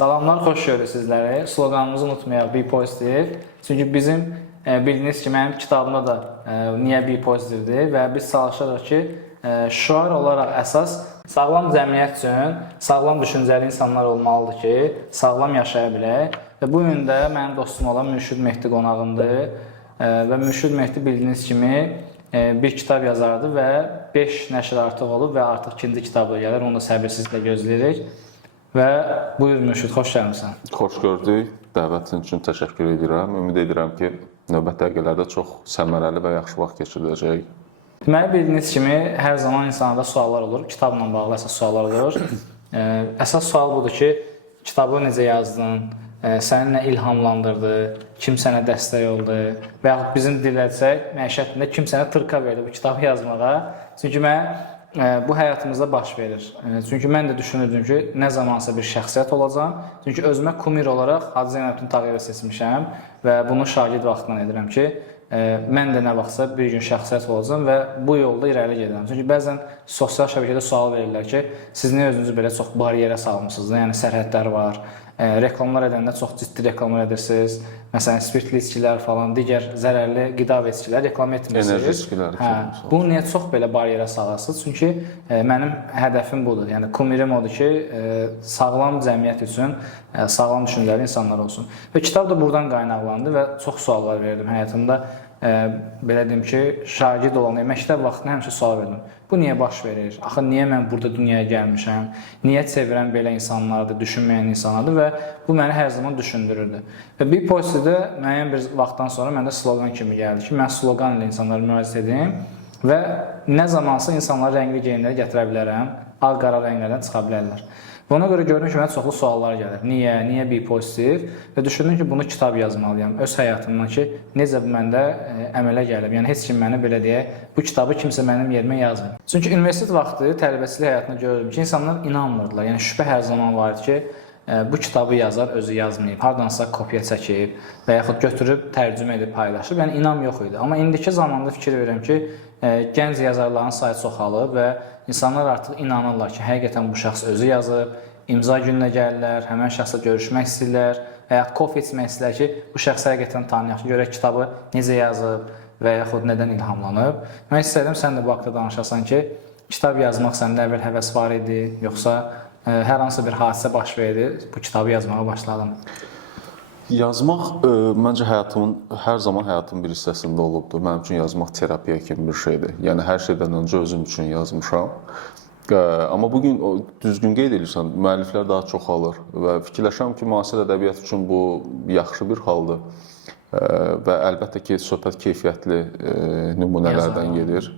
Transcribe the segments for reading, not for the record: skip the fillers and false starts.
Salamlar, xoş gördük sizləri. Sloqanımızı unutmayaq, Be Positive. Çünki bizim bildiyiniz kimi mənim kitabımda da niyə Be Positivedir və biz çalışırıq ki, şüar olaraq əsas sağlam cəmiyyət üçün sağlam düşüncəli insanlar olmalıdır ki, sağlam yaşaya bilək. Və bu gün də mənim dostum olan Mürşid Mehdi qonağımdır və Mürşid Mehdi bildiyiniz kimi bir kitab yazardı və 5 nəşr artıq olub və artıq ikinci kitabı gəlir. Onu da səbirsizliklə gözləyirik. Və buyur Mürşid, xoş gəlmisən. Xoş gördük. Dəvətin üçün təşəkkür edirəm. Ümid edirəm ki, növbəti dəqiqələrdə çox səmərəli və yaxşı vaxt keçiriləcək. Deməli, bildiyiniz kimi hər zaman insanda suallar olur. Kitabla bağlı əsas suallar olur. Əsas sual budur ki, kitabı necə yazdın? Səni nə ilhamlandırdı? Kim sənə dəstək oldu? Və yaxud bizim dillərsək, məişətində kim sənə tırka verdi bu kitabı yazmağa? Çünki mən bu həyatımızda baş verir. Çünki mən də düşünürdüm ki, nə zamansa bir şəxsiyyət olacam. Çünki özümə kumir olaraq Hacı Zeynəbdin Tağıyevi seçmişəm və bunu şagird vaxtından edirəm ki, mən də nə vaxtsa bir gün şəxsiyyət olacam və bu yolda irəli gedirəm. Çünki bəzən sosial şəbəkədə sual verirlər ki, siz niyə özünüzü belə çox bariyerə salmışsınız? Yəni sərhədlər var. Reklamlar edəndə çox ciddi reklamlar edirsiniz. Məsələn, spirtli içkilər falan, digər zərərli qida və içkilər reklam etmirsiniz. Enerji içkiləri. Bunu niyə çox belə bariyerə salarsınız? Çünki mənim hədəfim budur. Yəni kumirim odur ki, sağlam cəmiyyət üçün sağlam düşüncəli insanlar olsun. Və kitab da buradan qaynaqlandı və çox suallar verdim həyatımda. Belə deyim ki, şagird olanda, məktəb vaxtında həmişə sual verdim. Bu niyə baş verir? Axı niyə mən burada dünyaya gəlmişəm? Niyə çevirən belə insanlardır, düşünməyən insanlardır və bu məni hər zaman düşündürürdü. Və Be Positive-də müəyyən bir vaxtdan sonra məndə sloqan kimi gəldi ki, mən sloqan ilə insanlara müraciət edim və nə zamansa insanlara rəngli geyimləri gətirə bilərəm, ağ-qara rənglərdən çıxa bilərlər. Və ona görə gördüm ki, mənə çoxlu suallar gəlir. Niyə Be Positive? Və düşündüm ki, bunu kitab yazmalıyam. Öz həyatımdan ki, necə bu məndə əmələ gəlib. Yəni, heç kim mənə belə deyək, bu kitabı kimsə mənim yerimə yazmır. Çünki universitet vaxtı tələbəçilik həyatında gördüm ki, insanlar inanmırdılar. Yəni, şübhə hər zaman var idi ki, bu kitabı yazar, özü yazmayıb, hardansa kopya çəkib və yaxud götürüb, tərcümə edib, paylaşıb. Yəni, inam yox idi. Amma indiki zamanda fikir verirəm ki, gənc yazarların sayı çoxalıb və insanlar artıq inanırlar ki, həqiqətən bu şəxs özü yazıb, imza gününə gəlirlər, həmən şəxslə görüşmək istəyirlər və yaxud kofe içmək istəyirlər ki, bu şəxsi həqiqətən tanıyaq, görək kitabı necə yazıb və yaxud nədən ilhamlanıb. Mən istədim, sən də bu haqda danışasan ki, kitab yazmaq səndə əvvəl həvəs var idi, yoxsa hər hansı bir hadisə baş verdi, bu kitabı yazmağa başladım. Yazmaq məncə hər zaman həyatımın bir hissəsində olubdur. Mənim üçün yazmaq terapiya kimi bir şeydir. Yəni hər şeydən öncə özüm üçün yazmışam. Amma bugün düzgün qeyd edirsən, müəlliflər daha çoxalır və fikirləşirəm ki, müasir ədəbiyyat üçün bu yaxşı bir haldır. Və əlbəttə ki, söhbət keyfiyyətli nümunələrdən gedir.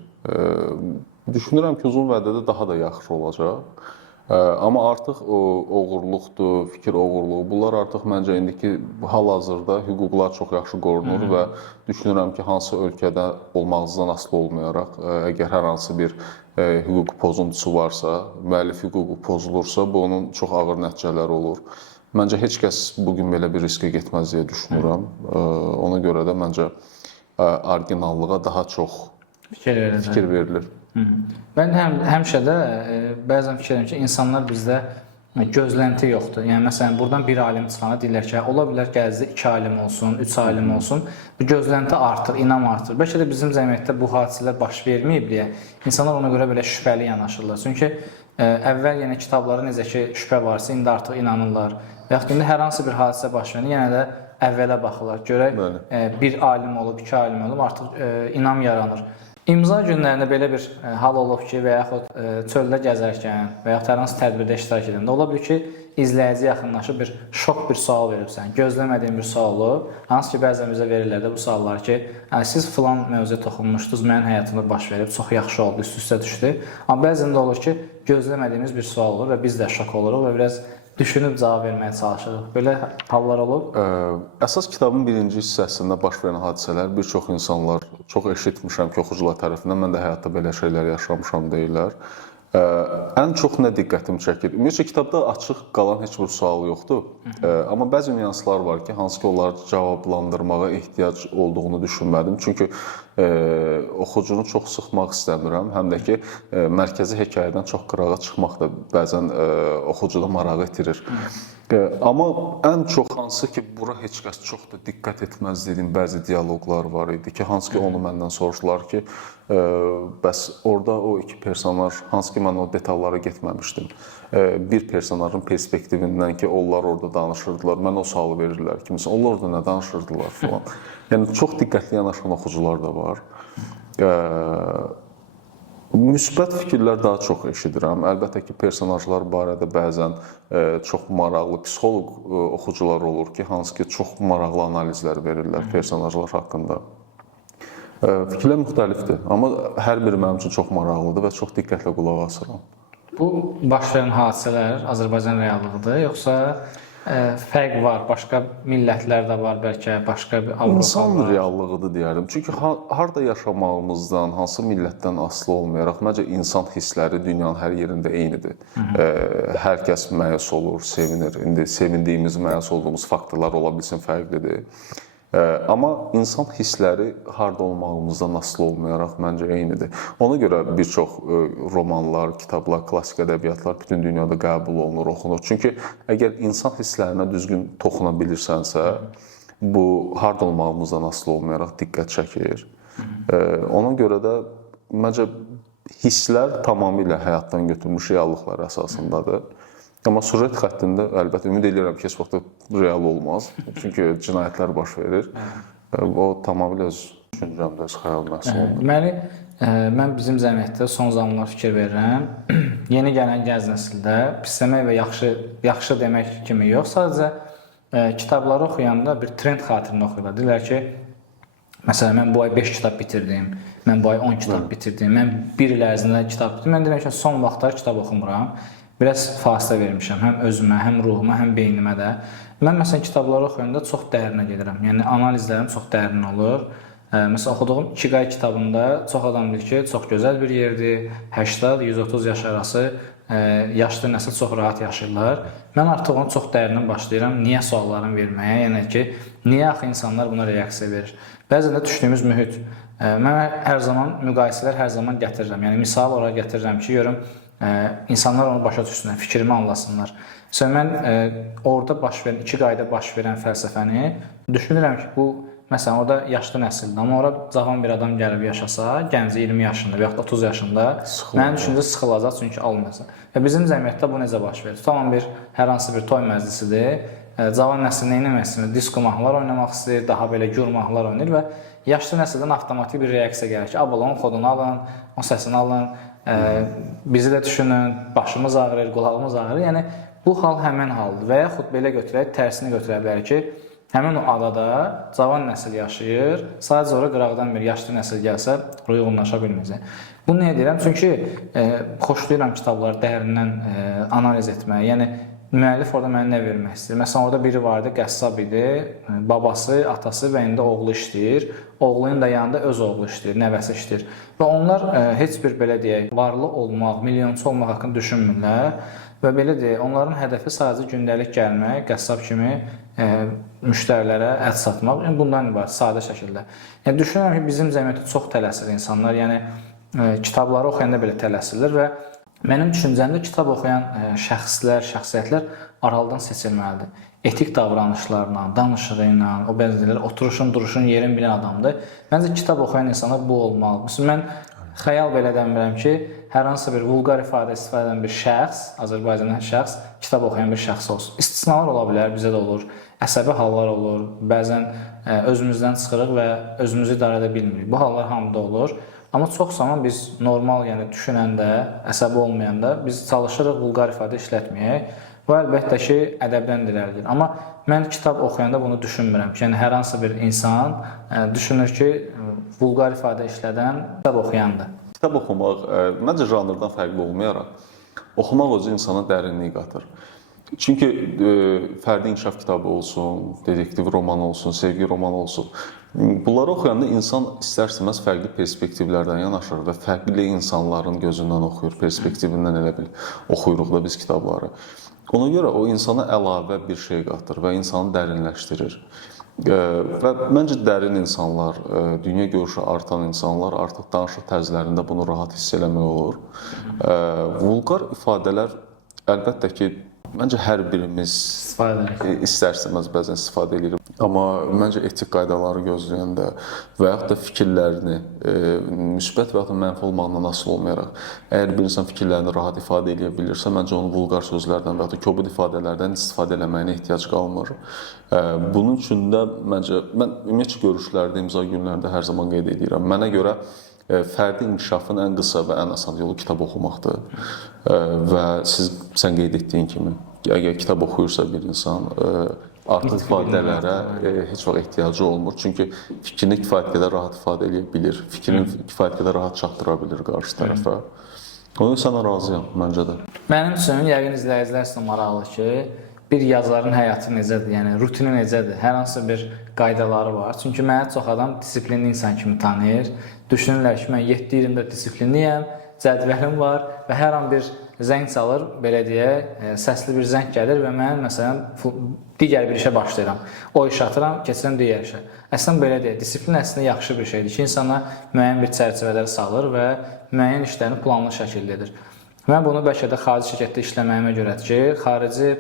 Düşünürəm ki, uzun vədədə daha da yaxşı olacaq. Amma artıq oğurluqdur, fikir oğurluğu, bunlar artıq məncə indiki hal-hazırda hüquqlar çox yaxşı qorunur və düşünürəm ki, hansı ölkədə olmağınızdan asılı olmayaraq, əgər hər hansı bir hüquq pozuntusu varsa, müəllif hüququ pozulursa, bunun çox ağır nəticələri olur. Məncə heç kəs bugün belə bir riskə getməz deyə düşünürəm. Ona görə də məncə orijinallığa daha çox fikir verilir. Mən həmişə də bəzən fikir edirəm ki, insanlar bizdə gözlənti yoxdur. Yəni, məsələn, buradan bir alim çıxana deyirlər ki, ola bilər gələcəkdə 2 alim olsun, 3 alim olsun. Bu gözlənti artır, inam artır. Bəlkə də bizim cəmiyyətdə bu hadisələr baş verməyib deyə insanlar ona görə belə şübhəli yanaşırlar. Çünki əvvəl yenə kitablara necə ki, şübhə varsa, indi artıq inanırlar. Və yaxud indi hər hansı bir hadisə baş verir, yenə də əvvələ baxırlar. Görək, bir alim olub, 2 alim olub, artıq inam yaranır. İmza günlərində belə bir hal olub ki, və yaxud çöldə gəzərkən və yaxud hər hansı tədbirdə iştirak edəndə ola bilər ki, izləyici yaxınlaşıb bir şok bir sual veribsən, gözləmədiyin bir sual olub. Hansı ki, bəzən bizə verirlər də bu suallar ki, siz filan mövzuya toxunmuşdunuz, mənim həyatımda baş verib, çox yaxşı oldu, üst-üstə düşdü. Amma bəzən də olur ki, gözləmədiyimiz bir sual olur və biz də şok oluruq və biraz düşünüb cavab verməyə çalışırıq. Belə hallar olub? Əsas kitabın birinci hissəsində baş verən hadisələr bir çox insanlar, çox eşitmişəm ki, oxucular tərəfindən, mən də həyatda belə şeylər yaşamışam deyirlər. Ən çox nə diqqətimi çəkir? Ümumiyyətlə, kitabda açıq qalan heç bir sual yoxdur. Amma bəzi nüanslar var ki, hansı ki, onları cavablandırmağa ehtiyac olduğunu düşünmədim. Çünki oxucunu çox sıxmaq istəmirəm, həm də ki, mərkəzi hekayədən çox qırağa çıxmaq da bəzən oxucuda marağı itirir. Amma ən çox hansı ki, bura heç kəs çox da diqqət etməz dediyim bəzi dialoqlar var idi ki, hansı ki, onu məndən soruşdular ki, bəs orada o iki personaj, hansı ki, mən o detallara getməmişdim. Bir personajın perspektivindən ki, onlar orada danışırdılar, mən o sualı verirlər ki, məsələn, onlar orada nə danışırdılar falan. Yəni, çox diqqətli yanaşan oxucular da var. Müsbət fikirlər daha çox eşidirəm. Əlbəttə ki, personajlar barədə bəzən çox maraqlı psixoloq oxucular olur ki, hansı ki, çox maraqlı analizlər verirlər personajlar haqqında. Fikirlər müxtəlifdir, amma hər biri mənim üçün çox maraqlıdır və çox diqqətlə qulaq asıram. Bu baş verən hadisələr Azərbaycan reallığıdır, yoxsa fərq var, başqa millətlər də var, bəlkə başqa bir Avropa İnsan var? reallığıdır deyərdim. Çünki harda yaşamağımızdan, hansı millətdən asılı olmayaraq, məncə insan hissləri dünyanın hər yerində eynidir. Hər kəs məyus olur, sevinir. İndi sevindiyimiz, məyus olduğumuz faktorlar ola bilsin, fərqlidir. Amma insan hissləri harda olmağımızdan asılı olmayaraq məncə eynidir. Ona görə bir çox romanlar, kitablar, klassik ədəbiyyatlar bütün dünyada qəbul olunur, oxunur. Çünki əgər insan hisslərinə düzgün toxuna bilirsənsə, bu harda olmağımızdan asılı olmayaraq diqqət çəkir. Ona görə də məncə hisslər tamamilə həyatdan götürülmüş reallıqlar əsasındadır. Amma sujet xəttində əlbəttə ümid edirəm ki, heç vaxt real olmaz. Çünki cinayətlər baş verir. O tamamilə öz düşüncəmdə, öz xəyalımda asılı olunur. Deməli, mən bizim cəmiyyətdə son zamanlar fikir verirəm. Yeni gələn gənc nəsildə pisləmək və yaxşı demək kimi yox, sadəcə kitabları oxuyanda bir trend xatirinə oxuyurlar. Deyirlər ki, məsələn, mən bu ay 5 kitab bitirdim, mən bu ay 10 kitab bitirdim, mən 1 il ərzində kitab bitirdim. Mən deyirəm ki, son vaxtlar kitab oxumuram. Biraz fasilə vermişəm, həm özümə, həm ruhuma, həm beynimə də. Mən məsələn kitabları oxuyanda çox dərinə gedirəm. Yəni analizlərim çox dərin olur. Məsələn oxuduğum Ikigai kitabında çox adam bilir ki, çox gözəl bir yerdir. 80-130 yaş arası yaşlı nəsil çox rahat yaşayırlar. Mən artıq onu çox dərindən başlayıram. Niyə suallarımı verməyə? Yəni ki, niyə axı insanlar buna reaksiya verir? Bəzən də düşdüyümüz mühit. Mən hər zaman müqayisələr hər zaman gətirirəm. Yəni misal olaraq gətirirəm ki, görüm insanlar onu başa düşsünlər, fikrimi anlasınlar. Məsələn, mən orada Ikigai'da baş verən fəlsəfəni düşünürəm ki, bu məsələn orada yaşlı nəsildir, amma ora cavan bir adam gəlib yaşasa, gənci 20 yaşında və yaxud 30 yaşında, mənim düşüncə sıxılacaq çünki almayacaq. Və bizim cəmiyyətdə bu necə baş verir? Tamam hər hansı bir toy məclisidir. Cavan nəsil nə etmək istəyir? Disko mahnılar oynamaq istəyir, daha belə gür mahnılar oynayır və yaşlı nəsildən avtomatik bir reaksiya gəlir ki, abalonun kodunu alın, o səsini alın. Bizi də düşünün, başımız ağrır, qulağımız ağrır. Yəni bu hal həmin haldır və yaxud belə götürək, tərsini götürə bilər ki, həmin o adada cavan nəsil yaşayır, sadəcə ora qıraqdan bir yaşlı nəsil gəlsə uyğunlaşa bilməyəcək. Bunu niyə deyirəm? Çünki xoşlayıram kitabları dərindən analiz etməyi. Yəni müəllif orada mənə nə vermək istəyir? Məsələn, orada biri vardı, qəssab idi, babası, atası və indi oğlu işləyir. Oğlunun da yanında öz oğlu işləyir, nəvəsi işləyir. Və onlar heç bir belə deyək, varlı olmaq, milyonçu olmaq haqqında düşünmürlər. Və belə deyək, onların hədəfi sadəcə gündəlik gəlmək, qəssab kimi müştərilərə ət satmaq. Yəni bundan ibarət, sadə şəkildə. Yəni düşünürəm ki, bizim cəmiyyətdə çox tələsir insanlar. Yəni kitabları oxuyanda belə tələsirlər və mənim düşüncəmdə kitab oxuyan şəxslər, şəxsiyyətlər aralıdan seçilməlidir. Etik davranışlarla, danışığı ilə, o bəziləri oturuşun, duruşun, yerin bilən adamdır. Məncə kitab oxuyan insanlar bu olmalı. Məsələn, mən xəyal belə edəmirəm ki, hər hansı bir vulqar ifadə istifadə edən bir şəxs, Azərbaycandan şəxs, kitab oxuyan bir şəxs olsun. İstisnalar ola bilər, bizə də olur. Əsəbi hallar olur. Bəzən özümüzdən çıxırıq və özümüzü idarə edə bilmirik. Bu hallar hamıda olur. Amma çox zaman biz normal, yəni düşünəndə, əsəbi olmayanda biz çalışırıq vulqar ifadə işlətməyək. Bu əlbəttə ki, ədəbdən irəlidir. Amma mən kitab oxuyanda bunu düşünmürəm. Yəni hər hansı bir insan düşünür ki, vulqar ifadə işlədən kitab oxuyandır. Kitab oxumaq məncə janrdan fərqli olmayaraq, oxumaq özü insana dərinlik qatır. Çünki fərdi inkişaf kitabı olsun, dedektiv romanı olsun, sevgi romanı olsun, bunları oxuyanda insan istər-istəməz fərqli perspektivlərdən yanaşır və fərqli insanların gözündən oxuyur, perspektivindən elə bil oxuyuruq da biz kitabları. Ona görə o insana əlavə bir şey qatır və insanı dərinləşdirir. Və məncə dərin insanlar, dünya görüşü artan insanlar artıq danışıq tərzlərində bunu rahat hiss eləmək olur. Vulqar ifadələr əlbəttə ki, məncə hər birimiz istər-istəməz bəzən istifadə edirik. Amma məncə etik qaydaları gözləyəndə və yaxud da fikirlərini müsbət və yaxud da mənfi olmağından asılı olmayaraq, əgər bir insan fikirlərini rahat ifadə edə bilirsə, məncə onun vulqar sözlərdən və yaxud da kobud ifadələrdən istifadə eləməyinə ehtiyac qalmır. Bunun üçün də məncə, mən ümumiyyətlə görüşlərdə, imza günlərdə hər zaman qeyd edirəm. Mənə görə fərdi inkişafın ən qısa və ən asan yolu kitab oxumaqdır. Və sən qeyd etdiyin kimi, əgər kitab oxuyursa bir insan, artıq ifadələrə heç vaxt ehtiyacı olmur. Çünki fikrini kifayət qədər rahat ifadə edə bilir, fikrini kifayət qədər rahat çatdıra bilir qarşı tərəfə. Onun üçün sənə razıyam, məncə də. Mənim üçün yəqin izləyicilər üçün maraqlı ki, bir yazarın həyatı necədir, yəni rutini necədir, hər hansı bir qaydaları var. Çünki mənə çox adam disiplinli insan kimi tanıyır. Düşünürlər ki, mən 7-24 disiplinliyəm, cədvəlim var və hər an bir zəng çalır, belə deyək, səsli bir zəng gəlir və mən məsələn digər bir işə başlayıram. O iş atıram, keçirəm digər işə. Əslən belə deyək, disiplin əslində yaxşı bir şeydir ki, insana müəyyən bir çərçivələr salır və müəyyən işlərini planlı şəkildə edir. Mən bunu bəlkə də xarici şirkətdə işləməyimə görədir ki, xarici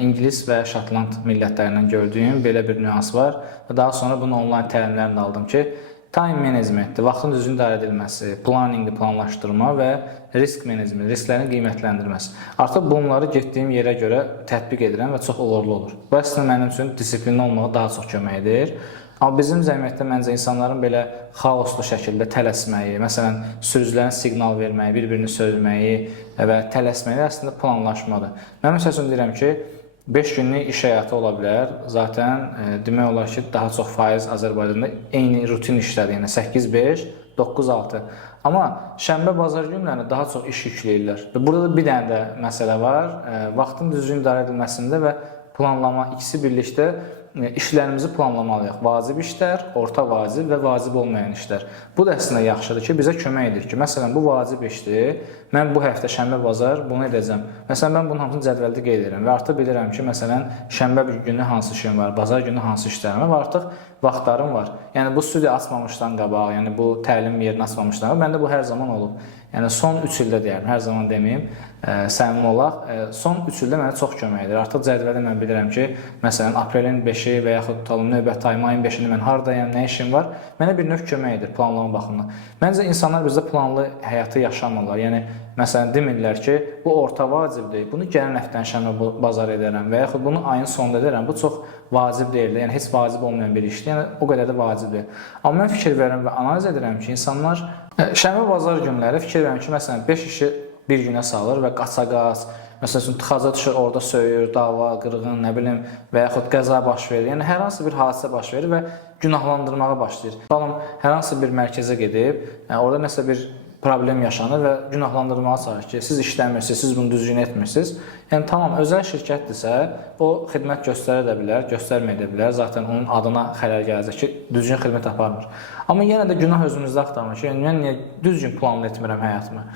İngilis və Şotland millətlərindən gördüyüm belə bir nüans var və daha sonra bunu onlayn təlimlərini aldım ki, time managementdir, vaxtın düzgün idarə edilməsi, planninqdir, planlaşdırma və risk menecmenti, risklərin qiymətləndirməsi. Artıq bunları getdiyim yerə görə tətbiq edirəm və çox uğurlu olur. Bu əslində mənim üçün disiplinli olmağa daha çox kömək edir. Amma bizim cəmiyyətdə məncə insanların belə xaoslu şəkildə tələsməyi, məsələn, sürücülərin siqnal verməyi, bir-birini sözməyi və tələsməyi əslində planlaşmadır. Mən məsəl üçün deyirəm ki, 5 günlük iş həyatı ola bilər. Zaten demək olar ki, daha çox faiz Azərbaycanda eyni rutin işlədir. Yəni 8-5, 9-6. Amma şənbə, bazar günlərini daha çox iş yükləyirlər. Və burada da bir dənə də məsələ var. Vaxtın düzgün idarə edilməsində və planlama ikisi birlikdə işlərimizi planlamalıyıq. Vacib işlər, orta vacib və vacib olmayan işlər. Bu da əslində yaxşıdır ki, bizə kömək edir ki, məsələn, bu vacib işdir. Mən bu həftə şənbə, bazar bunu edəcəm. Məsələn, mən bunun hamısını cədvəldə qeyd edirəm və artıq bilirəm ki, məsələn, şənbə günü hansı işim var, bazar günü hansı işlərim var və artıq vaxtlarım var. Yəni bu studiya açmamışdan qabaq, yəni bu təlim yerini açmamışdan qabaq, məndə bu hər zaman olub. Yəni son 3 ildə deyərəm, hər zaman deməyim, səmimi olaq, son 3 ildə mənə çox kömək edir. Artıq cədvəldə mən bilirəm ki, məsələn, aprelin 5-i və yaxud tutalım növbəti ay, mayın 5-ində mən hardayam, nə işim var, mənə bir növ kömək edir planlama baxımından. Məncə insanlar bizdə planlı həyatı yaşamırlar. Yəni məsələn demirlər ki, bu orta vacibdir. Bunu gələn həftənin şənbə, bazar edərəm və yaxud bunu ayın sonunda edərəm. Bu çox vacib deyil. Yəni heç vacib olmayan bir işdir. Yəni o qədər də vacib deyil. Amma mən fikir verirəm və analiz edirəm ki, insanlar şənbə, bazar günləri fikir verirəm ki, məsələn 5 işi bir günə salır və qaça-qaç, məsələn tıxaca düşür, orada söyür, dava, qırğın, nə bilim və yaxud qəza baş verir. Yəni hər hansı bir hadisə baş verir və günahlandırmağa başlayır. Tutalım, hər hansı bir mərkəzə gedib, orada nəsə bir problem yaşanır və günahlandırmağa çalışır ki, siz işləmirsiniz, siz bunu düzgün etmirsiniz. Yəni tamam, özəl şirkətdirsə, o xidmət göstərə də bilər, göstərməyə də bilər. Zaten onun adına xələl gələcək ki, düzgün xidmət aparmır. Amma yenə də günah özümüzdə axtarmır ki, yəni mən niyə düzgün planlı etmirəm həyatımı?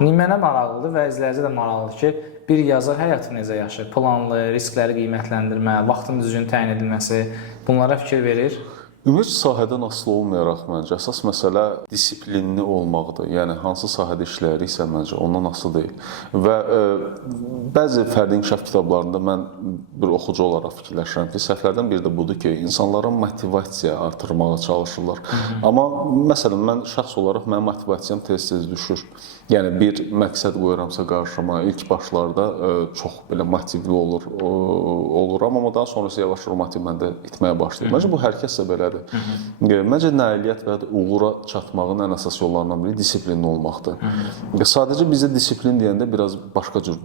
Mənə maraqlıdır və izləyici də maraqlıdır ki, bir yazar həyatı necə yaşayır? Planlı, riskləri qiymətləndirmə, vaxtın düzgün təyin edilməsi, bunlara fikir verir. Ümumiyyətlə sahədən asılı olmayaraq məncə əsas məsələ disiplinli olmaqdır. Yəni hansı sahədə işləyiriksə məncə ondan asılı deyil. Və bəzi fərdi inkişaf kitablarında mən bir oxucu olaraq fikirləşirəm ki, səhvlərdən biri də budur ki, insanların motivasiya artırmağa çalışırlar. Amma məsələn mən şəxs olaraq mənim motivasiyam tez-tez düşür. Yəni bir məqsəd qoyuramsa qarşıma, ilk başlarda çox belə motivli oluram, amma daha sonrası yavaş-yavaş motiv məndə itməyə başlayır. Məncə bu hər kəssə belədir. Məncə nailiyyət və ya uğura çatmağın ən əsas yollarından biri disiplinli olmaqdır. Sadəcə bizə disiplin deyəndə biraz başqa cür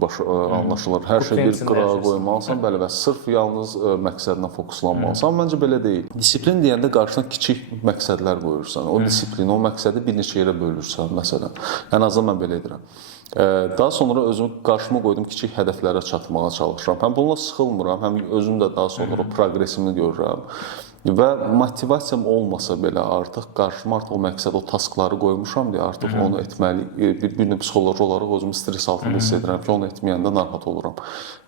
anlaşılır. Hər şey bir qırağa qoymalısan, bəli və sırf yalnız məqsədinə fokuslanmalısan. Amma məncə belə deyil. Disiplin deyəndə qarşına kiçik məqsədlər qoyursan. O disiplini, o məqsədi bir neçə yerə bölürsən, məsələn. Ən azından mən belə edirəm. Daha sonra özümü qarşıma qoydum, kiçik hədəflərə çatmağa çalışıram. Həm bununla sıxılmıram, həm özüm də daha sonra proqresimi görürəm. Və motivasiyam olmasa belə artıq qarşıma o məqsəd, o taskları qoymuşam deyə artıq onu etməli, bir psixoloji olaraq özümü stres altında hiss edirəm ki, onu etməyəndə narahat oluram.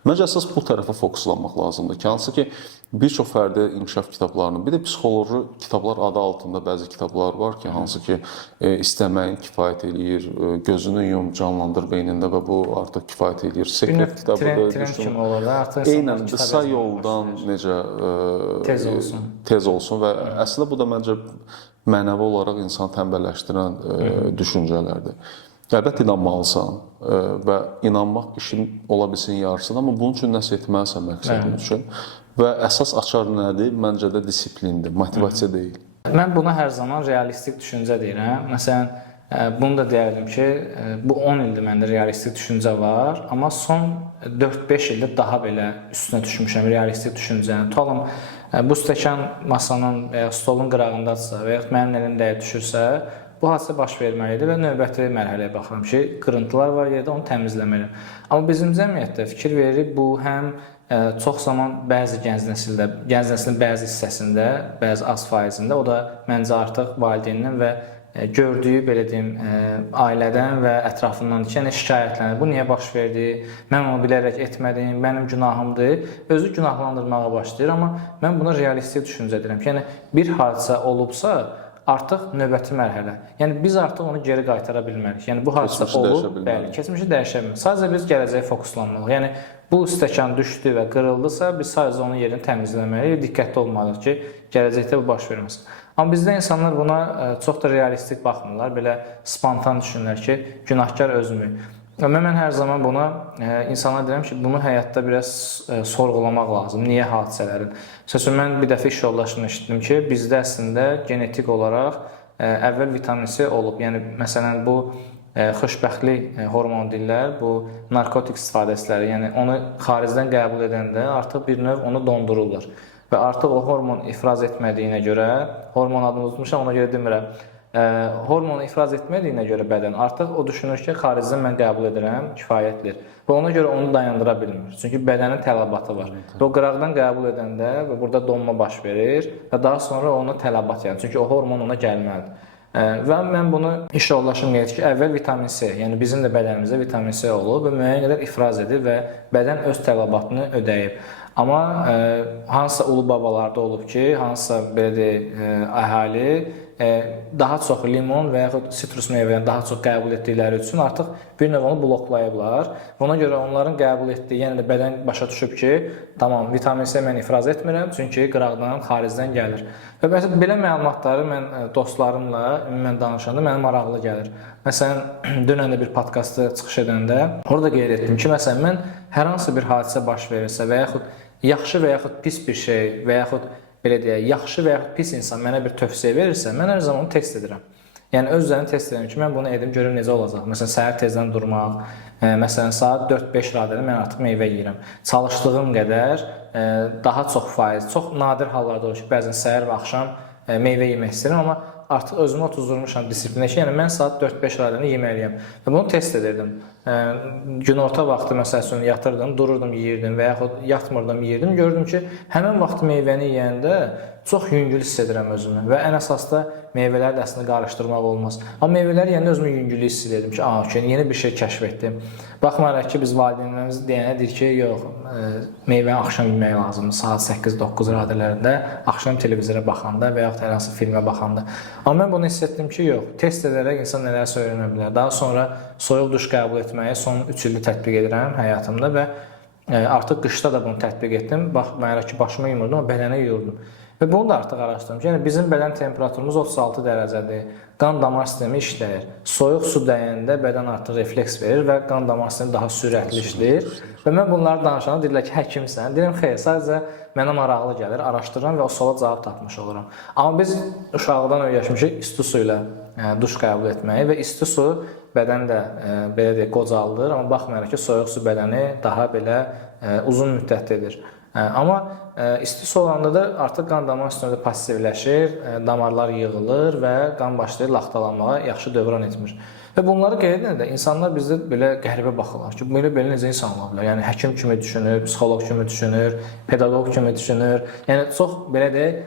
Məncə əsas bu tərəfə fokuslanmaq lazımdır ki, hansı ki bir çox fərdi inkişaf kitablarının, bir də psixoloji kitablar adı altında bəzi kitablar var ki, hansı ki, istəməyin kifayət eləyir, gözünü yum, canlandır beynində və bu artıq kifayət eləyir. Sekret kitabıdır. Trend kimi olur da, artıq eynən qısa yoldan necə tez olsun və əslində bu da məncə mənəvi olaraq insanı tənbəlləşdirən düşüncələrdir. Əlbəttə inanmalısan və inanmaq işin ola bilsin yarısıdır, amma bunun üçün nəsə etməlisən məqsədin üçün. Və əsas açar nədir? Məncə də disiplindir, motivasiya deyil. Mən buna hər zaman realistik düşüncə deyirəm. Məsələn, bunu da deyərdim ki, bu 10 ildir məndə realistik düşüncə var, amma son 4-5 ildə daha belə üstünə düşmüşəm realistik düşüncənin. Tutalım, bu stəkan masanın və ya stolun qırağındadırsa və ya mənim əlimdə düşürsə, bu hadisə baş verməlidir və növbəti mərhələyə baxıram ki, qırıntılar var yerdə, onu təmizləməliyəm. Amma bizim cəmiyyətdə fikir veririk, bu həm çox zaman bəzi gənc nəslin bəzi hissəsində, bəzi az faizində, o da məncə artıq valideynindən və gördüyü, belə deyim, ailədən və ətrafından ki, yəni şikayətlənir. Bu niyə baş verdi? Mən onu bilərək etmədim, mənim günahımdır. Özü günahlandırmağa başlayır, amma mən buna realistik düşüncə deyirəm ki, yəni bir hadisə olubsa, artıq növbəti mərhələ. Yəni biz artıq onu geri qaytara bilmərik. Yəni bu hadisə olub, bəli, keçmişi dəyişə bilmərik. Sadəcə biz gələcəyə fokuslanmalıyıq. Yəni bu stəkan düşdü və qırıldısa, biz sadəcə onun yerini təmizləməliyik və diqqətli olmalıyıq ki, gələcəkdə bu baş verməsin. Amma bizdə insanlar buna çox da realistik baxmırlar. Belə spontan düşünürlər ki, günahkar özümü. Mən hər zaman buna insanlara deyirəm ki, bunu həyatda biraz sorğulamaq lazım. Niyə hadisələrin? Məsələn, mən bir dəfə iş yoldaşımdan eşitdim ki, bizdə əslində genetik olaraq əvvəl vitamin C olub. Yəni, məsələn, bu xoşbəxtlik hormonu deyirlər, bu narkotik istifadəçiləri, yəni onu xaricdən qəbul edəndə artıq bir növ onu dondururlar. Və artıq o hormon ifraz etmədiyinə görə, hormon adını unutmuşam, ona görə demirəm, hormonu ifraz etmədiyinə görə bədən artıq o düşünür ki, xaricdən mən qəbul edirəm, kifayətdir. Və ona görə onu dayandıra bilmir. Çünki bədənin tələbatı var. Və o qıraqdan qəbul edəndə və burada donma baş verir və daha sonra ona tələbat yaranır. Çünki o hormon ona gəlməlidir. Və mən bunu iş yoldaşım deyir ki, əvvəl vitamin C, yəni bizim də bədənimizdə vitamin C olub və müəyyən qədər ifraz edib və bədən öz tələbatını ödəyib. Amma hansısa ulu babalarda olub ki, hansısa belə deyək, əhali daha çox limon və yaxud sitrus meyvələrini daha çox qəbul etdikləri üçün artıq bir növ onu bloklayıblar. Ona görə onların qəbul etdiyi, yəni də bədən başa düşüb ki, tamam, vitamin C mən ifraz etmirəm, çünki qıraqdan, xaricdən gəlir. Və belə məlumatları mən dostlarımla ümumən danışanda mənə maraqlı gəlir. Məsələn, dünən də bir podkastda çıxış edəndə orada qeyd etdim ki, məsələn, mən hər hansı bir hadisə baş verirsə və yaxud yaxşı və yaxud pis bir şey və yaxud belə deyək, yaxşı və yaxud pis insan mənə bir tövsiyə verirsə, mən hər zaman onu test edirəm. Yəni, öz üzərini test edirəm ki, mən bunu edim, görüm necə olacaq. Məsələn, səhər tezdən durmaq, məsələn, saat 4-5 radədə mən artıq meyvə yeyirəm. Çalışdığım qədər daha çox faiz, çox nadir hallarda olur ki, bəzən səhər və axşam meyvə yemək istəyirəm, amma artıq özümü otuzdurmuşam disiplinə ki, yəni mən saat 4-5 radəni yeməliyəm. Və bunu test edirdim. Günorta vaxtı məsəl üçün yatırdım, dururdum, yeyirdim və yaxud yatmırdım, yeyirdim. Gördüm ki, həmin vaxtı meyvəni yeyəndə çox yüngül hiss edirəm özümü və ən əsas da meyvələri də əslində qarışdırmaq olmaz. Amma meyvələri yeyəndə özümü yüngül hiss edirdim ki, yeni bir şey kəşf etdim. Baxmayaraq ki, biz valideynlərimiz deyənə deyir ki, yox, meyvəni axşam yemək lazımdır, saat 8-9 radələrində, axşam televizora baxanda və yaxud hər hansı filmə baxanda. Amma mən bunu hiss etdim ki, yox, test edərək insan nələrsə öyrənə bilər. Daha sonra soyuq duş qəbul etməyi son 3 ildir tətbiq edirəm həyatımda və artıq qışda da bunu tətbiq etdim. Baxmayaraq ki, başıma yumurdum, amma bədənə yuyurdum. Və bunu da artıq araşdırdım. Yəni, bizim bədən temperaturumuz 36 dərəcədir. Qan damar sistemi işləyir. Soyuq su dəyəndə bədən artıq refleks verir və qan damar sistemi daha sürətli işləyir. Və mən bunları danışanda deyirlər ki, həkimsən. Deyirəm, xeyr, sadəcə mənə maraqlı gəlir, araşdırıram və o suala cavab tapmış oluram. Amma biz uşaqdan öyrəşmişik isti su ilə duş qəbul etməyi və isti su bədən də belə deyək, qocaldır. Amma baxmayaraq ki, soyuq su bədəni daha belə uzun müddət edir. Amma isti su olanda da artıq qan damar sistemi passivləşir, damarlar yığılır və qan başlayır laxtalanmağa, yaxşı dövran etmir. Və bunları qeyd edəndə insanlar bizdə belə qəribə baxırlar ki, belə necə insan ola bilər? Yəni, həkim kimi düşünür, psixoloq kimi düşünür, pedaqoq kimi düşünür. Yəni, çox, belə deyək,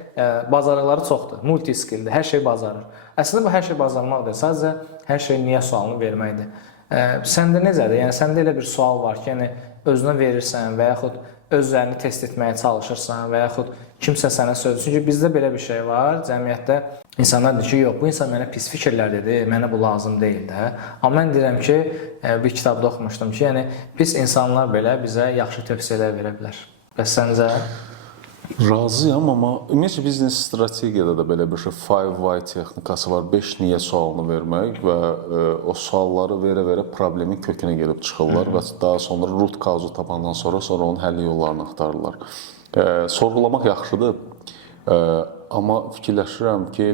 bacarıqları çoxdur, multiskildir, hər şey bacarır. Əslində, bu hər şey bacarmaq deyil, sadəcə hər şey niyə sualını verməkdir. Səndə necədir? Yəni, səndə elə bir sual var ki, yəni, özünə verirsən və yaxud özlərini test etməyə çalışırsan və yaxud kimsə sənə söz. Çünki bizdə belə bir şey var. Cəmiyyətdə insanlar deyir ki, yox, bu insan mənə pis fikirlər dedi, mənə bu lazım deyil də. Amma mən deyirəm ki, bir kitabda oxumuşdum ki, yəni pis insanlar belə bizə yaxşı tövsiyələr verə bilər. Bəs səncə? Razıyam, amma ümumiyyətlə biznes strategiyada da belə bir şey 5 why texnikası var. 5 niyə sualını vermək və o sualları verə-verə problemin kökünə gəlib çıxırlar və daha sonra root cause-u tapandan sonra onun həll yollarını axtarırlar. Sorğulamaq yaxşıdır, amma fikirləşirəm ki,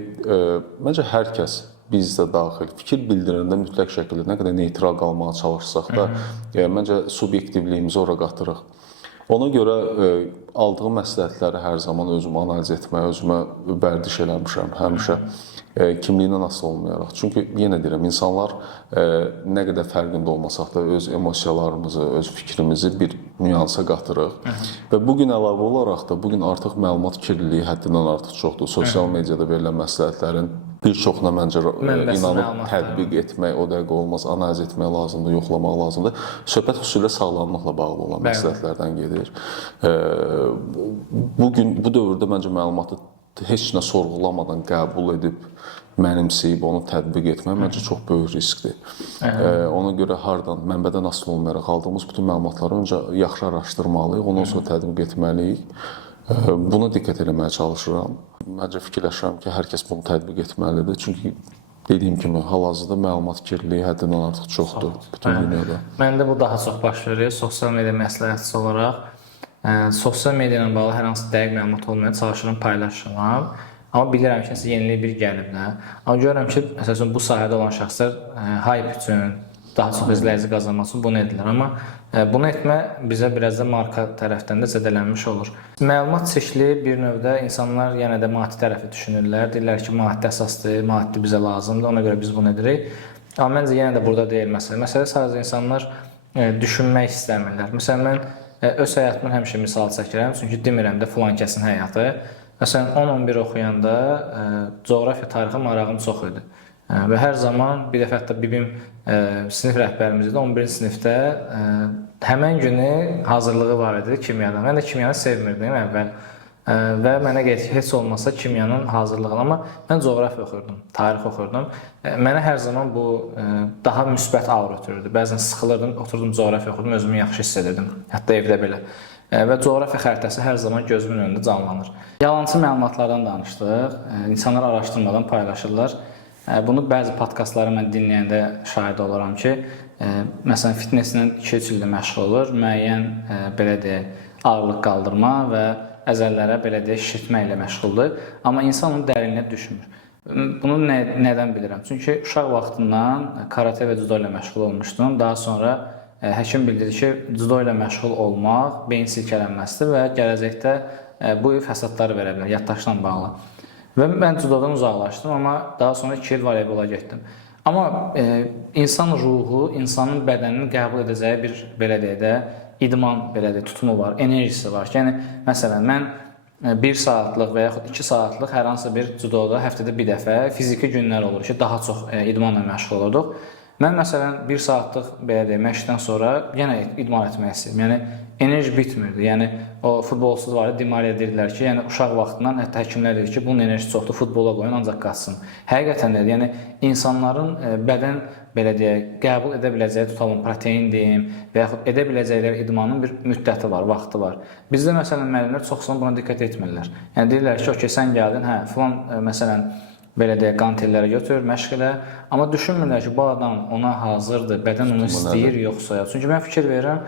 məncə hər kəs bizdə daxil fikir bildirəndə mütləq şəkildə nə qədər neytral qalmağa çalışsaq da, məncə subyektivliyimizi ora qatırıq. Ona görə aldığım məsləhətləri hər zaman özümə analiz etməyə, özümə vərdiş eləmişəm həmişə, kimliyindən asılı olmayaraq. Çünki yenə deyirəm, insanlar nə qədər fərqində olmasaq da öz emosiyalarımızı, öz fikrimizi bir nüansa qatırıq. Və bugün əlavə olaraq da, bugün artıq məlumat kirliliyi həddindən artıq çoxdur. Sosial mediada verilən məsləhətlərin bir çoxuna məncə inanıb tətbiq etmək o dəqiqə olmaz, analiz etmək lazımdır, yoxlamaq lazımdır. Söhbət xüsusilə sağlamlıqla bağlı olan məsləhətlərdən gedir. Bugün, bu dövrdə məncə məlumatı heç nə sorğulamadan qəbul edib, mənimsəyib, onu tətbiq etmək məncə çox böyük riskdir. Ona görə hardan, mənbədən asılı olmayaraq aldığımız bütün məlumatları öncə yaxşı araşdırmalıyıq, ondan sonra tətbiq etməliyik. Buna diqqət etməyə çalışıram. Məncə fikirləşirəm ki, hər kəs bunu tətbiq etməlidir. Çünki dediyim kimi, hal-hazırda məlumat kirliliyi həddindən artıq çoxdur bütün dünyada. Məndə bu daha çox baş verir. Sosial media məsləhətçisi olaraq sosial media ilə bağlı hər hansı dəqiq məlumat olmaya çalışıram, paylaşıram. Amma bilirəm ki, yenilik bir gəliblər. Amma görürəm ki, məsələn, bu sahədə olan şəxslər hype üçün, daha çox izləyici qazanmaq üçün bunu edirlər. Amma bunu etmə bizə biraz da marka tərəfdən də zədələnmiş olur. Məlumat çeşidli bir növdə insanlar yenə də maddi tərəfi düşünürlər. Deyirlər ki, maddi əsasdır, maddi bizə lazımdır, ona görə biz bunu edirik. Amma məncə yenə də burada deyil məsələ. Məsələ sadəcə insanlar düşünmək istəmirlər. Məsələn, mən öz həyatımdan həmişə misal çəkirəm, çünki demirəm də filan kəsin həyatı. Məsələn, 10-11 oxuyanda coğrafiya, tarixə marağım çox idi. Və hər zaman bir dəfə hətta bibim sinif rəhbərimiz idi. 11-ci sinifdə həmən günü hazırlığı var idi kimyadan. Mən də kimyanı sevmirdim əvvəl. Və mənə heç olmasa kimyanın hazırlığını, amma mən coğrafiya oxuyurdum, tarix oxuyurdum. Mənə hər zaman bu daha müsbət aur ötürürdü. Bəzən sıxılırdım, oturdum coğrafiya oxuyurdum, özümü yaxşı hiss edirdim, hətta evdə belə. Və coğrafiya xəritəsi hər zaman gözümün önündə canlanır. Yalancı məlumatlardan danışdıq, insanlar araşdırmadan paylaşırlar. Bunu bəzi podkastları mən dinləyəndə şahid olaram ki, məsələn, fitnesslə 2-3 ildə məşğul olur, müəyyən, belə deyək, ağırlıq qaldırma və əzəllərə, belə deyək, şişirtmə ilə məşğuldur. Amma insan onun dərinliyə düşmür. Bunu nədən bilirəm? Çünki uşaq vaxtından karate və judo ilə məşğul olmuşdum. Daha sonra həkim bildirdi ki, judo ilə məşğul olmaq beyin silkələnməsidir və gələcəkdə bu fəsadları verə bilər, yaddaşla bağlı. Və mən judodan uzaqlaşdım, amma daha sonra 2 il voleybola getdim. Amma insan ruhu, insanın bədənini qəbul edəcəyi bir, belə deyək də, idman, belə deyək, tutumu var, enerjisi var. Yəni, məsələn, mən 1 saatlıq və yaxud 2 saatlıq hər hansı bir judoda həftədə bir dəfə fiziki günlər olur ki, daha çox idmanla məşğul olurduq. Mən, məsələn, 1 saatlıq, belə deyək, məşqdən sonra yenə idman etmək istəyirəm. Yəni, enerji bitmirdi. Yəni, o futbolsuz var, Di Maria dedilər ki, yəni uşaq vaxtından hətta həkimlər dedi ki, bunun enerjisi çoxdur, futbola qoyun, ancaq qaçsın. Həqiqətən nədir? Yəni, insanların bədən, belə deyək, qəbul edə biləcəyi, tutalım, protein deyim və yaxud edə biləcəkləri idmanın bir müddəti var, vaxtı var. Bizdə, məsələn, müəllimlər çoxsan buna diqqət etmirlər. Yəni, deyirlər ki, okey, sən gəldin, filan, məsələn, belə deyək, qantelləri götür, məşq elə. Amma düşünmürlər ki, bu adam ona hazırdır, bədən onu istəyir, yoxsa. Çünki mən fikir verirəm,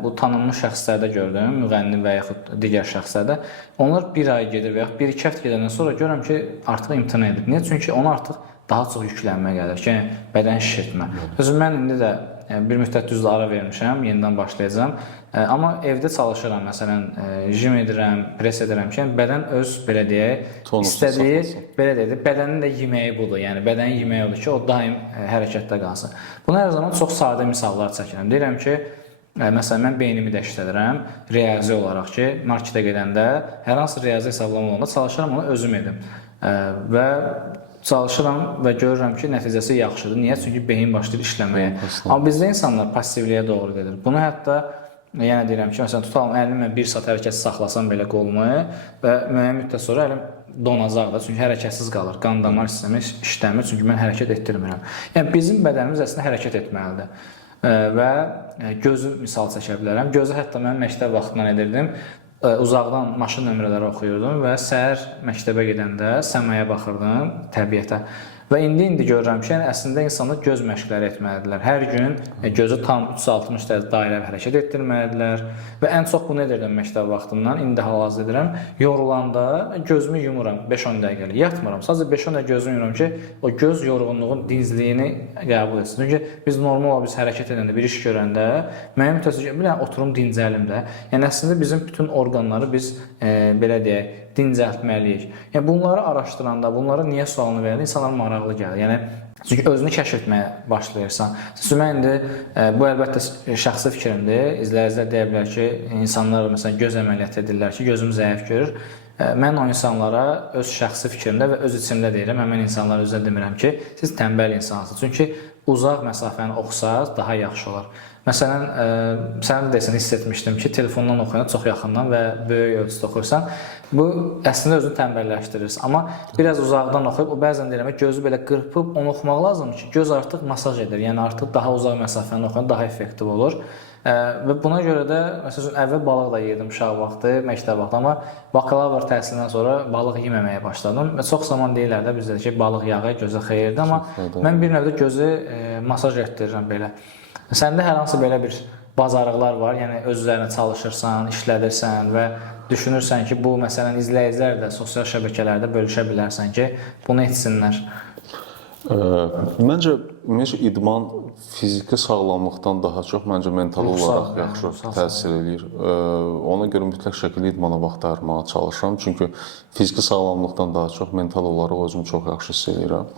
bu tanınmış şəxslərdə gördüm, müğənni və yaxud digər şəxslərdə. Onlar 1 ay gedir və yaxud 1-2 həftə gedəndən sonra görürəm ki, artıq imtina edir. Niyə? Çünki ona artıq daha çox yüklənmə gəlir ki, bədən şişirtmə. Özüm mən indi də bir müddət düzdür ara vermişəm, yenidən başlayacağam. Amma evdə çalışıram, məsələn, jim edirəm, pres edirəm ki, bədən öz, belə deyək, istədiyi, belə deyək, bədənin də yeməyi budur. Yəni, bədənin yeməyi odur ki, o daim hərəkətdə qalsın. Bunu hər zaman çox sadə misallar çəkirəm. Deyirəm ki, məsələn, mən beynimi də işlədirəm, riyazi olaraq ki, marketə gedəndə hər hansı riyazi hesablama olanda çalışıram, onu özüm edim. Və çalışıram və görürəm ki, nəticəsi yaxşıdır. Niyə? Çünki beyin başlayır işləməyə. Amma bizdə insanlar passivliyə doğru gedir. Bunu hətta yenə deyirəm ki, məsələn tutalım əlimi mən 1 saat hərəkətsiz saxlasam belə qolumu və müəyyən müddət sonra əlim donacaq da, çünki hərəkətsiz qalır. Qan damar sistemi işləmir, çünki mən hərəkət etdirmirəm. Yəni bizim bədənimiz əslində hərəkət etməlidir. Və gözü misal çəkə bilərəm. Gözü hətta mən məktəb vaxtından edirdim. Uzaqdan maşın nömrələri oxuyurdum və səhər məktəbə gedəndə səmaya baxırdım, təbiətə. Və indi görürəm ki, yəni əslində insanlar göz məşqləri etməlidirlər. Hər gün gözü tam 360 dərəcə dairəvi hərəkət etdirməlidirlər. Və ən çox bunu edirdim məktəb vaxtından. İndi hal-hazırda edirəm. Yorulanda gözümü yumuram 5-10 dəqiqəlik. Yatmıram. Sadəcə 5-10 dəqiqə gözümü yumuram ki, o göz yorğunluğun dinçliyini qəbul etsin. Çünki biz normal olaraq biz hərəkət edəndə, bir iş görəndə mənim mütəsəssisəm, oturum dincəlim də. Yəni əslində bizim bütün orqanları biz belə deyək, dincəltməliyik. Yəni bunları araşdıranda, bunlara niyə sualını verəndə insanlara maraqlı gəlir. Yəni çünki özünü kəşf etməyə başlayırsan. Mən indi bu əlbəttə şəxsi fikrimdir. İzləyicilər deyə bilər ki, insanlar məsələn göz əməliyyatı edirlər ki, gözüm zəif görür. Mən o insanlara öz şəxsi fikrimdə və öz içimdə deyirəm. Həmin insanlara özə demirəm ki, siz tənbəl insansınız. Çünki uzaq məsafəni oxusaz daha yaxşı olar. Məsələn, sən desən hiss etmişdim ki, telefondan oxuyanda çox yaxından və böyük ölçüdə oxuyursan, bu əslində özünü tənbəlləşdirir. Amma biraz uzaqdan oxuyub, o bəzən deyirəm ki, gözü belə qırpıb onu oxumaq lazımdır ki, göz artıq masaj edir. Yəni artıq daha uzaq məsafəni oxuyanda daha effektiv olur. Və buna görə də məsələn əvvəl balıq da yeyirdim uşaq vaxtı, məktəb vaxtı, amma bakalavr təhsilindən sonra balıq yeməməyə başladım və çox zaman deyirlər də bizdə ki, balıq yağı gözə xeyirdir, amma mən bir növdə gözü masaj etdirirəm belə. Səndə hər hansı belə bir bacarıqlar var, yəni öz üzərinə çalışırsan, işlədirsən və düşünürsən ki, bu məsələn izləyicilər də sosial şəbəkələrdə bölüşə bilərsən ki, bunu etsinlər. Məncə ümumiyyətlə idman fiziki sağlamlıqdan daha çox məncə mental olaraq yaxşı təsir eləyir. Ona görə mütləq şəkildə idmana vaxt ayırmağa çalışıram. Çünki fiziki sağlamlıqdan daha çox mental olaraq özümü çox yaxşı hiss eləyirəm.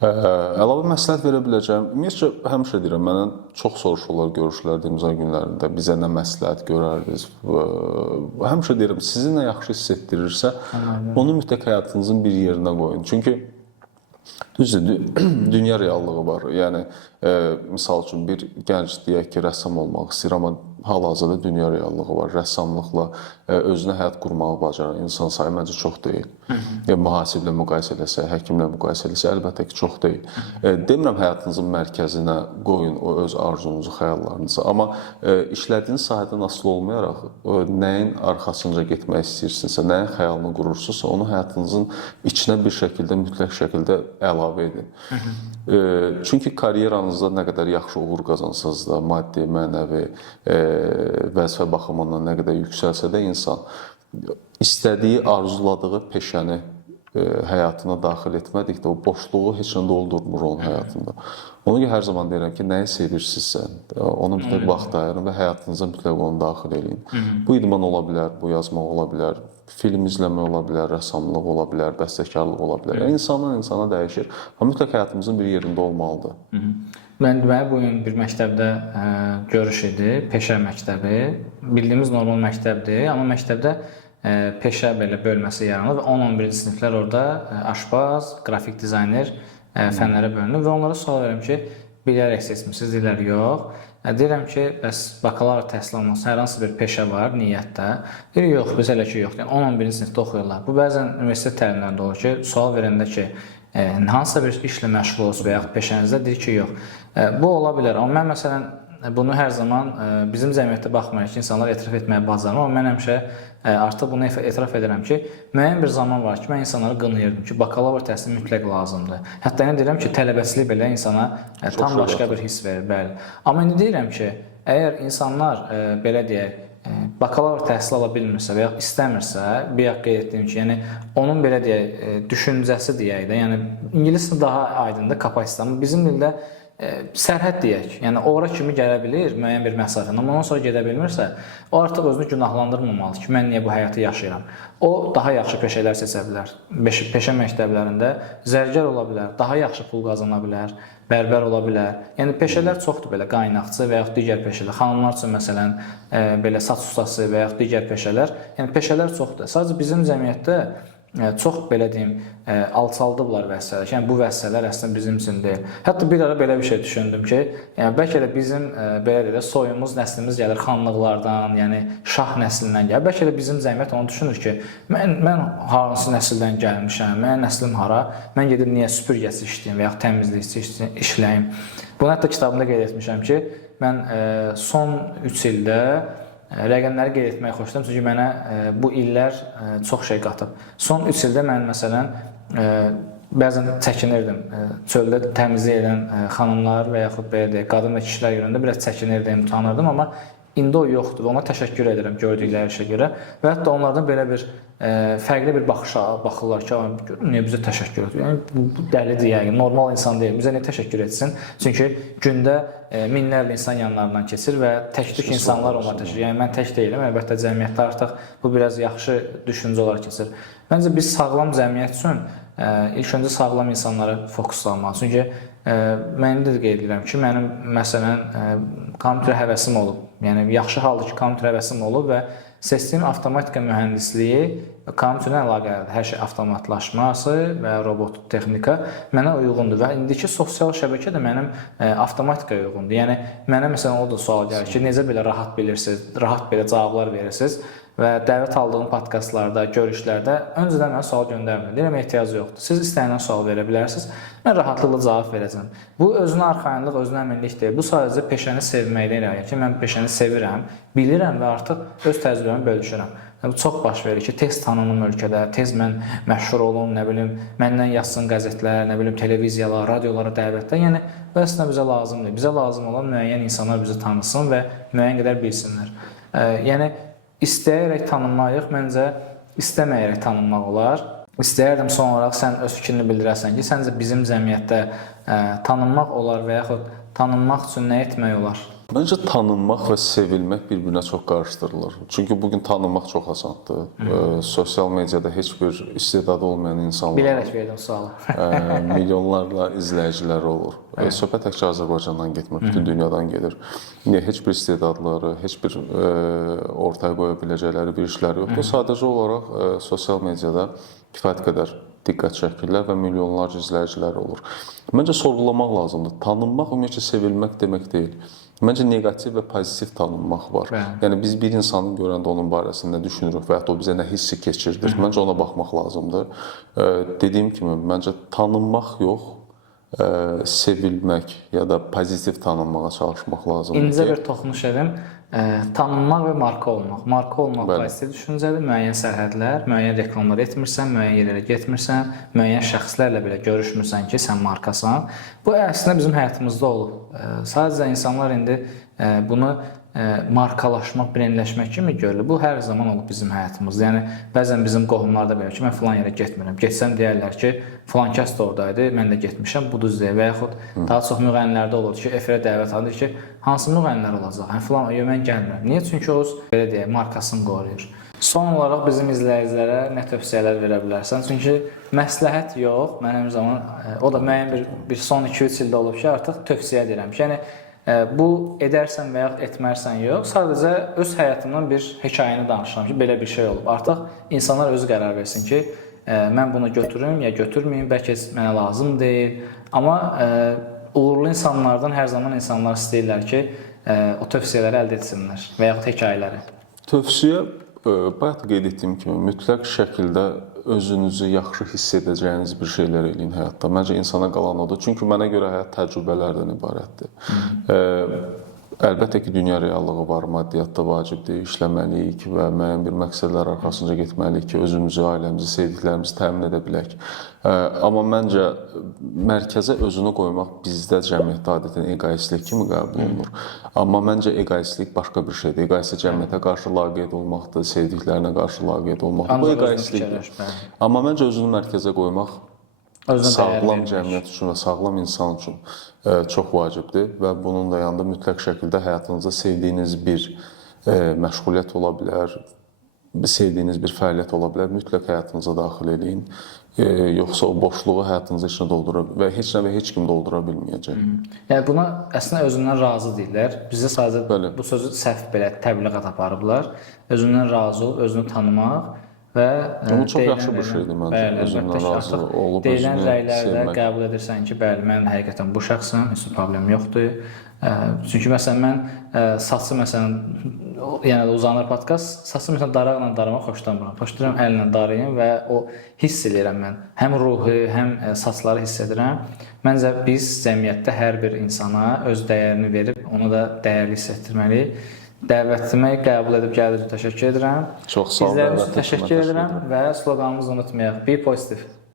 Əlavə məsləhət verə biləcəyim. Ümumiyyətlə həmişə deyirəm, məndən çox soruşurlar görüşlərdə, imza günlərində bizə nə məsləhət görərdiniz. Həmişə deyirəm, sizi nə yaxşı hiss etdirirsə, onu mütləq həyatınızın bir yerinə qoyun. Çünki düzdür, dünya reallığı var. Yəni misal üçün bir gənc deyək ki, rəssam olmaq istəyir, amma hal-hazırda dünya reallığı var. Rəssamlıqla özünə həyat qurmağı bacaran insan sayı məncə çox deyil. Mühasiblə müqayisə eləsə, həkimlə müqayisə eləsə, əlbəttə ki, çox deyil. Demirəm həyatınızın mərkəzinə qoyun o öz arzunuzu, xəyallarınızı, amma işlədiyiniz sahədən asılı olmayaraq nəyin arxasınca getmək istəyirsinizsə, nəyin xəyalını qurursunuzsa, onu həyatınızın içinə bir şəkildə, mütləq şəkildə əlavə edin. Çünki karyeranızda nə qədər yaxşı uğur qazansanız da, maddi, mənəvi, vəzifə baxımından nə qədər yüksəlsə də insan istədiyi, arzuladığı peşəni həyatına daxil etmədikdə o boşluğu heç nə doldurmur onun həyatında. Ona görə hər zaman deyirəm ki, nəyi sevirsinizsə, ona mütləq vaxt ayırın və həyatınıza mütləq onu daxil edin. Bu idman ola bilər, bu yazmaq ola bilər, film izləmək ola bilər, rəssamlıq ola bilər, bəstəkarlıq ola bilər. Yəni, insandan insana dəyişir. Amma mütləq həyatımızın bir yerində olmalıdır. Mən bu gün bir məktəbdə görüş idi, peşə məktəbi. Bildiyimiz normal məktəbdir, amma məktəbdə peşə belə bölməsi yaranır və 10-11-ci siniflər orada aşpaz, qrafik dizayner fənlərə bölünür və onlara sual verirəm ki, bilərək seçmisiniz, deyirlər yox. Deyirəm ki, bəs bakalavr təhsil olması hər hansı bir peşə var niyyətdə? Deyir, yox, biz elə ki, yox. Yəni 10-11-ci sinifdə oxuyurlar. Bu bəzən universitet təlimlərində olur ki, sual verəndə ki, hansısa bir işlə məşğul olsun və yaxud peşənizdə deyir ki, yox. Bu ola bilər. Amma mən məsələn bunu hər zaman bizim cəmiyyətdə baxmayaraq ki, insanlar etiraf etməyə bacarmır, amma mən həmişə artıq bunu etiraf edirəm ki, müəyyən bir zaman var ki, mən insanları qınayırdım ki, bakalavr təhsili mütləq lazımdır. Hətta indi deyirəm ki, tələbəçilik belə insana tam başqa bir hiss verir, bəli. Amma indi deyirəm ki, əgər insanlar belə deyək, bakalavr təhsil ala bilmirsə və ya istəmirsə, bir qeyd etdiyim ki, yəni onun belə deyək, düşüncəsi deyək də, yəni ingiliscə daha aydındır, kapasitə, amma bizim dildə sərhəd deyək, yəni ora kimi gələ bilir müəyyən bir məsafə, amma ondan sonra gedə bilmirsə, o artıq özünü günahlandırmamalıdır ki, mən niyə bu həyatı yaşayıram. O daha yaxşı peşələr seçə bilər. Peşə məktəblərində zərgər ola bilər, daha yaxşı pul qazana bilər, bərbər ola bilər. Yəni peşələr çoxdur belə, qaynaqçı və yaxud digər peşələr. Xanımlar üçün məsələn belə saç ustası və yaxud digər peşələr. Yəni peşələr çoxdur. Sadəcə bizim cəmiyyətdə çox belə deyim, alçaldıblar vəssalar. Yəni bu vəssalar əslində bizim üçün deyil. Hətta bir ara belə bir şey düşündüm ki, yəni bəlkə də bizim belə deyək, soyumuz, nəslimiz gəlir xanlıqlardan, yəni şah nəslindən gəlir. Bəlkə də bizim cəmiyyət onu düşünür ki, mən hansı nəsildən gəlmişəm, mənim nəslim hara, mən gedib niyə süpürgəçi işləyim və ya təmizlikçi işləyim. Bunu hətta kitabımda qeyd etmişəm ki, mən son 3 ildə rəqəmləri qeyd etməyi xoşlayıram, çünki mənə bu illər çox şey qatıb. Son 3 ildə mən məsələn bəzən çəkinirdim. Çöldə təmizlik edən xanımlar və yaxud belə deyək, qadın və kişilər görəndə biraz çəkinirdim, utanırdım, amma indi o yoxdur. Ona təşəkkür edirəm gördükləri işə görə və hətta onlardan belə bir fərqli bir baxışa baxırlar ki, niyə bizə təşəkkür edir? Yəni bu dəlidir, yəni normal insan deyil. Bizə niyə təşəkkür etsin? Çünki gündə minlərlə insan yanlarından keçir və tək-tük insanlar ona təşəkkür. Yəni mən tək deyiləm. Əlbəttə cəmiyyətdə artıq bu biraz yaxşı düşüncə olaraq keçir. Məncə biz sağlam cəmiyyət üçün ilk öncə sağlam insanlara fokuslanmalıyıq. Çünki mən də qeyd edirəm ki, mənim məsələn kompüter həvəsim olub. Yəni yaxşı haldır ki, kompüter həvəsim olub və seçdiyim avtomatika mühəndisliyi kompüterlə əlaqəlidir. Hər şey avtomatlaşması və robot texnika mənə uyğundur və indiki sosial şəbəkə də mənim avtomatikaya uyğundur. Yəni mənə məsələn o da sual gəlir ki, necə belə rahat bilirsiniz, rahat belə cavablar verirsiniz və dəvət aldığım podkastlarda, görüşlərdə öncədən mənə sual göndərməyin. Deyirəm, ehtiyac yoxdur. Siz istəyənən sual verə bilərsiniz. Mən rahatlıqla cavab verəcəm. Bu özünə arxayınlıq, özünə əminlik deyil. Bu sadəcə peşəni sevməklə irəlidir ki, mən peşəni sevirəm, bilirəm və artıq öz təcrübəmi bölüşürəm. Bu çox baş verir ki, tez tanınım ölkədə, tez mən məşhur olum, nə bilim, məndən yazsın qəzetlər, nə bilim, televiziyalar, radiolara dəvətlər. Yəni bu əslində bizə lazım deyil. Bizə lazım olan müəyyən insanlar bizi tanısın və müəyyən qədər bilsinlər. Yəni istəyərək tanınmayıq, məncə istəməyərək tanınmaq olar. İstəyərdim son olaraq sən öz fikrini bildirəsən ki, səncə bizim cəmiyyətdə tanınmaq olar və yaxud tanınmaq üçün nə etmək olar? Məncə tanınmaq və sevilmək bir-birinə çox qarışdırılır. Çünki bugün tanınmaq çox asandır. Sosial mediada heç bir istedadı olmayan insanlar bilərək verdim sualı. Milyonlarla izləyiciləri olur. Söhbət təkcə Azərbaycandan getmir, bütün dünyadan gedir. Heç bir istedadları, heç bir ortaya qoya biləcəkləri bir işləri yoxdur. Sadəcə olaraq sosial mediada kifayət qədər diqqət çəkirlər və milyonlarca izləyiciləri olur. Məncə sorğulamaq lazımdır. Tanınmaq ümumiyyətlə sevilmək demək deyil. Məncə neqativ və pozitiv tanınmaq var. Yəni biz bir insanı görəndə onun barəsində düşünürük və hətta o bizə nə hissi keçirdir. Məncə ona baxmaq lazımdır. Dediyim kimi, məncə tanınmaq yox, sevilmək ya da pozitiv tanınmağa çalışmaq lazımdır. İncə bir toxunuş edim. Tanınmaq və marka olmaq. Marka olmaq pozitiv düşüncədir. Müəyyən sərhədlər, müəyyən reklamlar etmirsən, müəyyən yerlərə getmirsən, müəyyən şəxslərlə belə görüşmürsən ki, sən markasan. Bu əslində bizim həyatımızda olub. Sadəcə insanlar indi bunu markalaşmaq, brendləşmək kimi görülür. Bu hər zaman olub bizim həyatımızda. Yəni bəzən bizim qohumlar da belə ki, mən filan yerə getmirəm. Getsəm deyərlər ki, filan kəs də oradaydı, mən də getmişəm, bu düz deyil. Və yaxud daha çox müğənnilərdə olur ki, efirə dəvət alır ki, hansı müğənnilər olacaq? Yəni filan mən gəlmirəm. Niyə? Çünki o belə deyək, markasını qoruyur. Son olaraq bizim izləyicilərə nə tövsiyələr verə bilərsən? Çünki məsləhət yox, mənim zaman o da müəyyən bir son 2-3 ildə olub ki, artıq tövsiyə edirəm ki, yəni bu edərsən və ya etmərsən yox, sadəcə öz həyatımdan bir hekayəni danışıram ki, belə bir şey olub. Artıq insanlar özü qərar versin ki, mən bunu götürüm ya götürməyim, bəlkə mənə lazım deyil. Amma uğurlu insanlardan hər zaman insanlar istəyirlər ki, o tövsiyələri əldə etsinlər və yaxud hekayələri. Tövsiyə, bayaq qeyd etdiyim kimi, mütləq şəkildə özünüzü yaxşı hiss edəcəyiniz bir şeylər eləyin həyatda. Məncə insana qalan odur. Çünki mənə görə həyat təcrübələrdən ibarətdir. Əlbəttə ki, dünya reallığı var, maddiyyat da vacibdir, işləməliyik və müəyyən bir məqsədlər arxasınca getməliyik ki, özümüzü, ailəmizi, sevdiklərimizi təmin edə bilək. Amma məncə mərkəzə özünü qoymaq bizdə cəmiyyətdə adətən egoistlik kimi qəbul olunur. Amma məncə egoistlik başqa bir şeydir. Egoistlik cəmiyyətə qarşı laqeyd olmaqdır, sevdiklərinə qarşı laqeyd olmaqdır. Bu egoistlikdir. Amma məncə özünü mərkəzə qoymaq sağlam cəmiyyət üçün və sağlam insan üçün çox vacibdir və bunun da yanında mütləq şəkildə həyatınızda sevdiyiniz bir məşğuliyyət ola bilər, sevdiyiniz bir fəaliyyət ola bilər, mütləq həyatınıza daxil eləyin. Yoxsa o boşluğu həyatınızda içində doldura və heç kim doldura bilməyəcək. Yəni buna əslində özündən razı deyirlər. Bizdə sadəcə bu sözü səhv belə təbliğat aparıblar. Özündən razı ol, özünü tanımaq və Bu çox yaxşı bir şeydir məncə. Özündən razı olub, deyilən özünü rəylərdə sevmək. qəbul edirsən ki, bəli, mən həqiqətən bu şəxsəm, heç bir problem yoxdur. Çünki məsələn mən saçı məsələn yenə də uzanır podkast, saçı məsələn daraqla daramaq xoşlamıram. Xoşlayıram əllə darayım və o hiss edirəm mən. Həm ruhu, həm saçları hiss edirəm. Məncə biz cəmiyyətdə hər bir insana öz dəyərini verib onu da dəyərli hiss etdirməliyik. Dəvətimi qəbul edib gəldiyiniz üçün təşəkkür edirəm. Çox sağ olun. Sizlərə təşəkkür edirəm və sloqanımızı unutmayaq. Be positive.